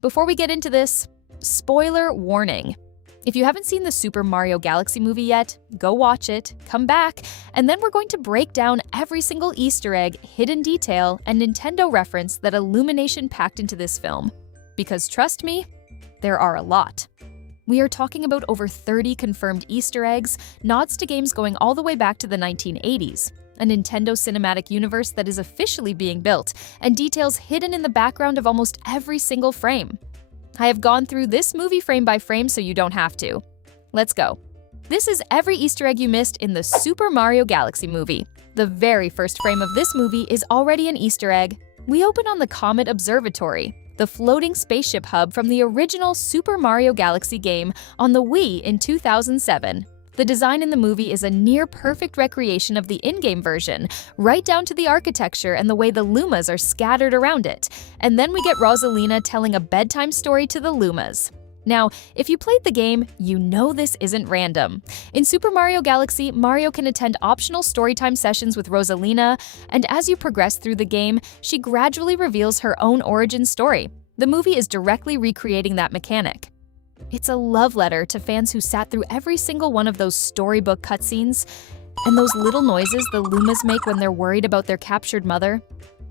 Before we get into this, spoiler warning. If you haven't seen the Super Mario Galaxy movie yet, go watch it, come back, and then we're going to break down every single Easter egg, hidden detail, and Nintendo reference that Illumination packed into this film. Because trust me, there are a lot. We are talking about over 30 confirmed Easter eggs, nods to games going all the way back to the 1980s, a Nintendo cinematic universe that is officially being built, and details hidden in the background of almost every single frame. I have gone through this movie frame by frame so you don't have to. Let's go. This is every Easter egg you missed in the Super Mario Galaxy movie. The very first frame of this movie is already an Easter egg. We open on the Comet Observatory, the floating spaceship hub from the original Super Mario Galaxy game on the Wii in 2007. The design in the movie is a near-perfect recreation of the in-game version, right down to the architecture and the way the Lumas are scattered around it. And then we get Rosalina telling a bedtime story to the Lumas. Now, if you played the game, you know this isn't random. In Super Mario Galaxy, Mario can attend optional storytime sessions with Rosalina, and as you progress through the game, she gradually reveals her own origin story. The movie is directly recreating that mechanic. It's a love letter to fans who sat through every single one of those storybook cutscenes, and those little noises the Lumas make when they're worried about their captured mother.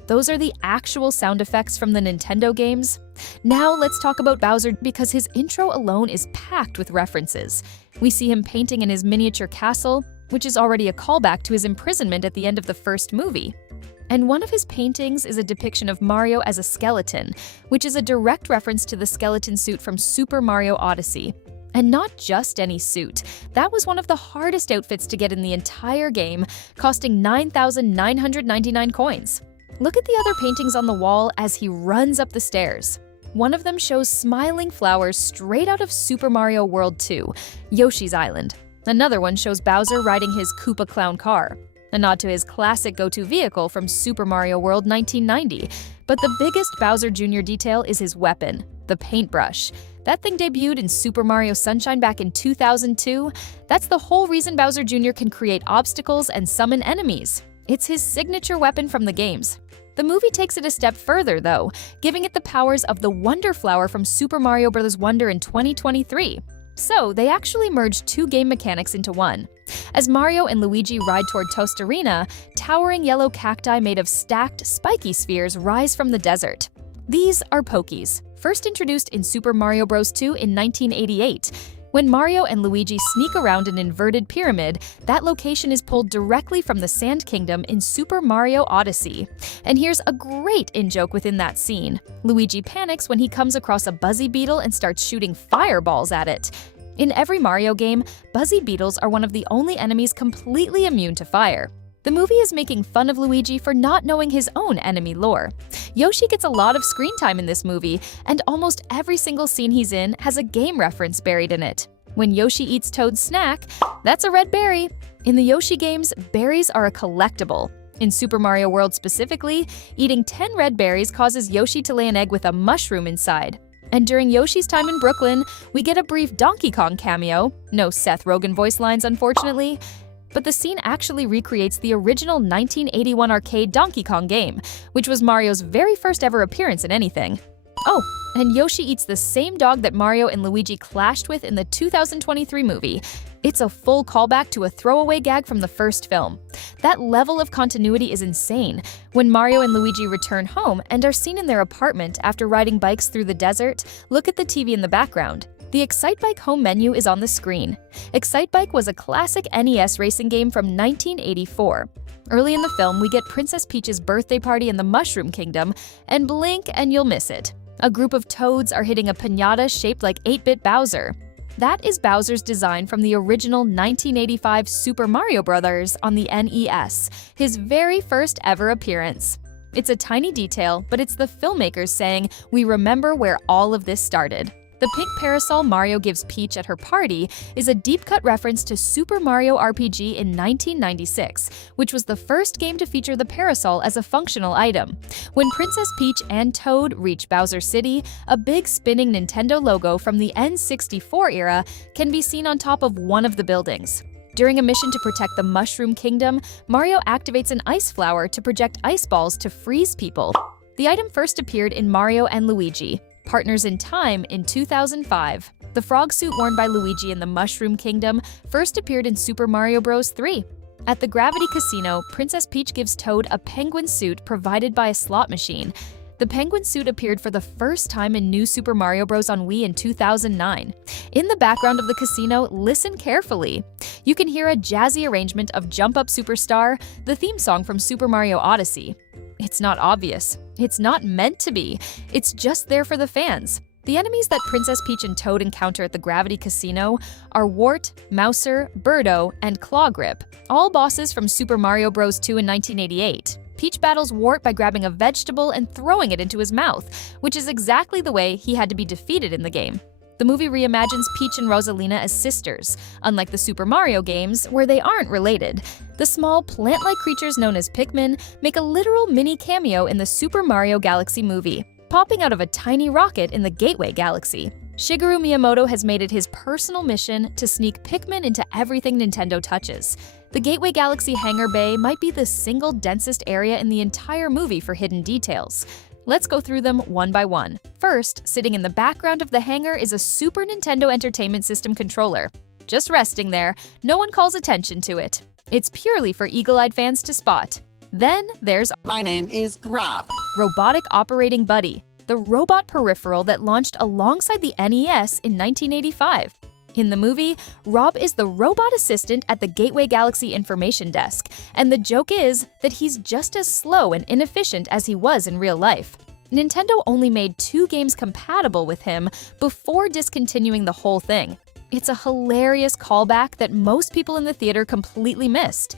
Those are the actual sound effects from the Nintendo games. Now let's talk about Bowser because his intro alone is packed with references. We see him painting in his miniature castle, which is already a callback to his imprisonment at the end of the first movie. And one of his paintings is a depiction of Mario as a skeleton, which is a direct reference to the skeleton suit from Super Mario Odyssey. And not just any suit. That was one of the hardest outfits to get in the entire game, costing 9,999 coins. Look at the other paintings on the wall as he runs up the stairs. One of them shows smiling flowers straight out of Super Mario World 2, Yoshi's Island. Another one shows Bowser riding his Koopa Clown car, a nod to his classic go-to vehicle from Super Mario World 1990. But the biggest Bowser Jr. detail is his weapon, the paintbrush. That thing debuted in Super Mario Sunshine back in 2002. That's the whole reason Bowser Jr. can create obstacles and summon enemies. It's his signature weapon from the games. The movie takes it a step further, though, giving it the powers of the Wonder Flower from Super Mario Bros. Wonder in 2023. So, they actually merged two game mechanics into one. As Mario and Luigi ride toward Tostarena, towering yellow cacti made of stacked, spiky spheres rise from the desert. These are Pokies, first introduced in Super Mario Bros. 2 in 1988. When Mario and Luigi sneak around an inverted pyramid, that location is pulled directly from the Sand Kingdom in Super Mario Odyssey. And here's a great in-joke within that scene. Luigi panics when he comes across a Buzzy Beetle and starts shooting fireballs at it. In every Mario game, Buzzy Beetles are one of the only enemies completely immune to fire. The movie is making fun of Luigi for not knowing his own enemy lore. Yoshi gets a lot of screen time in this movie, and almost every single scene he's in has a game reference buried in it. When Yoshi eats Toad's snack, that's a red berry. In the Yoshi games, berries are a collectible. In Super Mario World specifically, eating 10 red berries causes Yoshi to lay an egg with a mushroom inside. And during Yoshi's time in Brooklyn, we get a brief Donkey Kong cameo. No Seth Rogen voice lines, unfortunately. But the scene actually recreates the original 1981 arcade Donkey Kong game, which was Mario's very first ever appearance in anything. Oh, and Yoshi eats the same dog that Mario and Luigi clashed with in the 2023 movie. It's a full callback to a throwaway gag from the first film. That level of continuity is insane. When Mario and Luigi return home and are seen in their apartment after riding bikes through the desert, look at the TV in the background. The Excitebike home menu is on the screen. Excitebike was a classic NES racing game from 1984. Early in the film, we get Princess Peach's birthday party in the Mushroom Kingdom, and blink and you'll miss it. A group of toads are hitting a piñata shaped like 8-bit Bowser. That is Bowser's design from the original 1985 Super Mario Bros. On the NES, his very first ever appearance. It's a tiny detail, but it's the filmmakers saying, "We remember where all of this started." The pink parasol Mario gives Peach at her party is a deep-cut reference to Super Mario RPG in 1996, which was the first game to feature the parasol as a functional item. When Princess Peach and Toad reach Bowser City, a big spinning Nintendo logo from the N64 era can be seen on top of one of the buildings. During a mission to protect the Mushroom Kingdom, Mario activates an ice flower to project ice balls to freeze people. The item first appeared in Mario and Luigi. Partners in Time in 2005. The frog suit worn by Luigi in the Mushroom Kingdom first appeared in Super Mario Bros. 3. At the Gravity Casino, Princess Peach gives Toad a penguin suit provided by a slot machine. The penguin suit appeared for the first time in New Super Mario Bros. On Wii in 2009. In the background of the casino, listen carefully. You can hear a jazzy arrangement of Jump Up Superstar, the theme song from Super Mario Odyssey. It's not obvious. It's not meant to be. It's just there for the fans. The enemies that Princess Peach and Toad encounter at the Gravity Casino are Wart, Mouser, Birdo, and Claw Grip, all bosses from Super Mario Bros. 2 in 1988. Peach battles Wart by grabbing a vegetable and throwing it into his mouth, which is exactly the way he had to be defeated in the game. The movie reimagines Peach and Rosalina as sisters, unlike the Super Mario games, where they aren't related. The small, plant-like creatures known as Pikmin make a literal mini cameo in the Super Mario Galaxy movie, popping out of a tiny rocket in the Gateway Galaxy. Shigeru Miyamoto has made it his personal mission to sneak Pikmin into everything Nintendo touches. The Gateway Galaxy hangar bay might be the single densest area in the entire movie for hidden details. Let's go through them one by one. First, sitting in the background of the hangar is a Super Nintendo Entertainment System controller. Just resting there, no one calls attention to it. It's purely for eagle-eyed fans to spot. Then there's My name is Rob. Robotic Operating Buddy, the robot peripheral that launched alongside the NES in 1985. In the movie, Rob is the robot assistant at the Gateway Galaxy Information Desk, and the joke is that he's just as slow and inefficient as he was in real life. Nintendo only made 2 games compatible with him before discontinuing the whole thing. It's a hilarious callback that most people in the theater completely missed.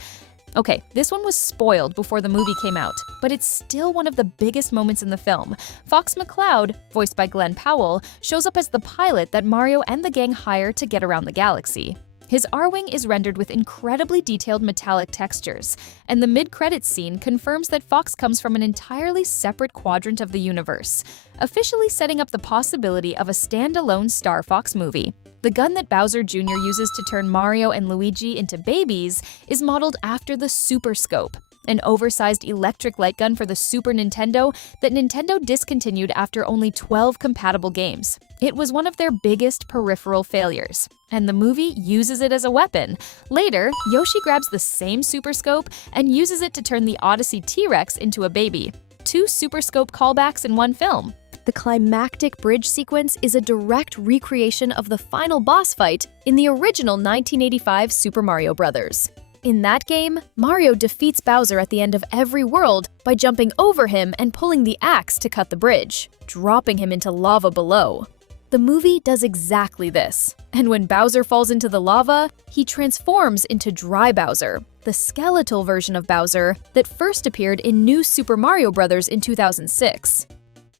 Okay, this one was spoiled before the movie came out, but it's still one of the biggest moments in the film. Fox McCloud, voiced by Glenn Powell, shows up as the pilot that Mario and the gang hire to get around the galaxy. His R-Wing is rendered with incredibly detailed metallic textures, and the mid-credits scene confirms that Fox comes from an entirely separate quadrant of the universe, officially setting up the possibility of a standalone Star Fox movie. The gun that Bowser Jr. uses to turn Mario and Luigi into babies is modeled after the Super Scope, an oversized electric light gun for the Super Nintendo that Nintendo discontinued after only 12 compatible games. It was one of their biggest peripheral failures, and the movie uses it as a weapon. Later, Yoshi grabs the same Super Scope and uses it to turn the Odyssey T-Rex into a baby. 2 Super Scope callbacks in one film. The climactic bridge sequence is a direct recreation of the final boss fight in the original 1985 Super Mario Bros. In that game, Mario defeats Bowser at the end of every world by jumping over him and pulling the axe to cut the bridge, dropping him into lava below. The movie does exactly this, and when Bowser falls into the lava, he transforms into Dry Bowser, the skeletal version of Bowser that first appeared in New Super Mario Bros. In 2006.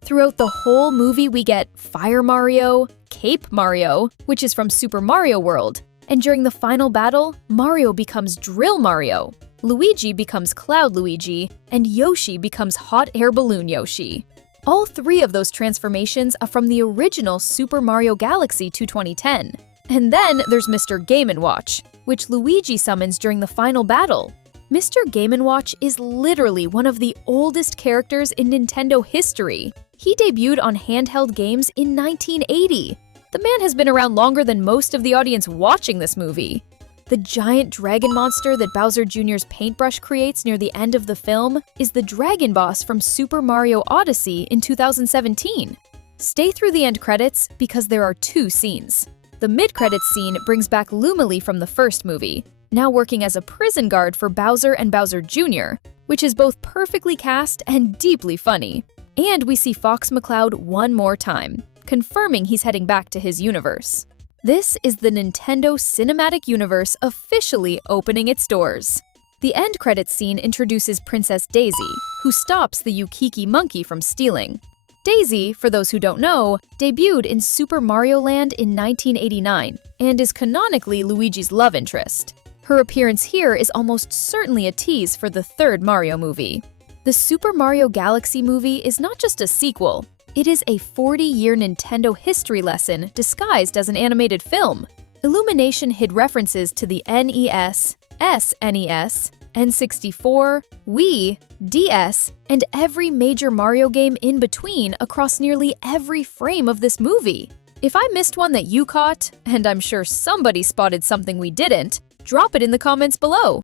Throughout the whole movie, we get Fire Mario, Cape Mario, which is from Super Mario World, and during the final battle, Mario becomes Drill Mario, Luigi becomes Cloud Luigi, and Yoshi becomes Hot Air Balloon Yoshi. All 3 of those transformations are from the original Super Mario Galaxy 2010. And then there's Mr. Game & Watch, which Luigi summons during the final battle. Mr. Game & Watch is literally one of the oldest characters in Nintendo history. He debuted on handheld games in 1980. The man has been around longer than most of the audience watching this movie. The giant dragon monster that Bowser Jr.'s paintbrush creates near the end of the film is the dragon boss from Super Mario Odyssey in 2017. Stay through the end credits because there are 2 scenes. The mid-credits scene brings back Lumily from the first movie, now working as a prison guard for Bowser and Bowser Jr., which is both perfectly cast and deeply funny. And we see Fox McCloud one more time, confirming he's heading back to his universe. This is the Nintendo Cinematic Universe officially opening its doors. The end credits scene introduces Princess Daisy, who stops the Yukiki monkey from stealing. Daisy, for those who don't know, debuted in Super Mario Land in 1989 and is canonically Luigi's love interest. Her appearance here is almost certainly a tease for the 3rd Mario movie. The Super Mario Galaxy movie is not just a sequel, it is a 40-year Nintendo history lesson disguised as an animated film. Illumination hid references to the NES, SNES, N64, Wii, DS, and every major Mario game in between across nearly every frame of this movie. If I missed one that you caught, and I'm sure somebody spotted something we didn't, drop it in the comments below.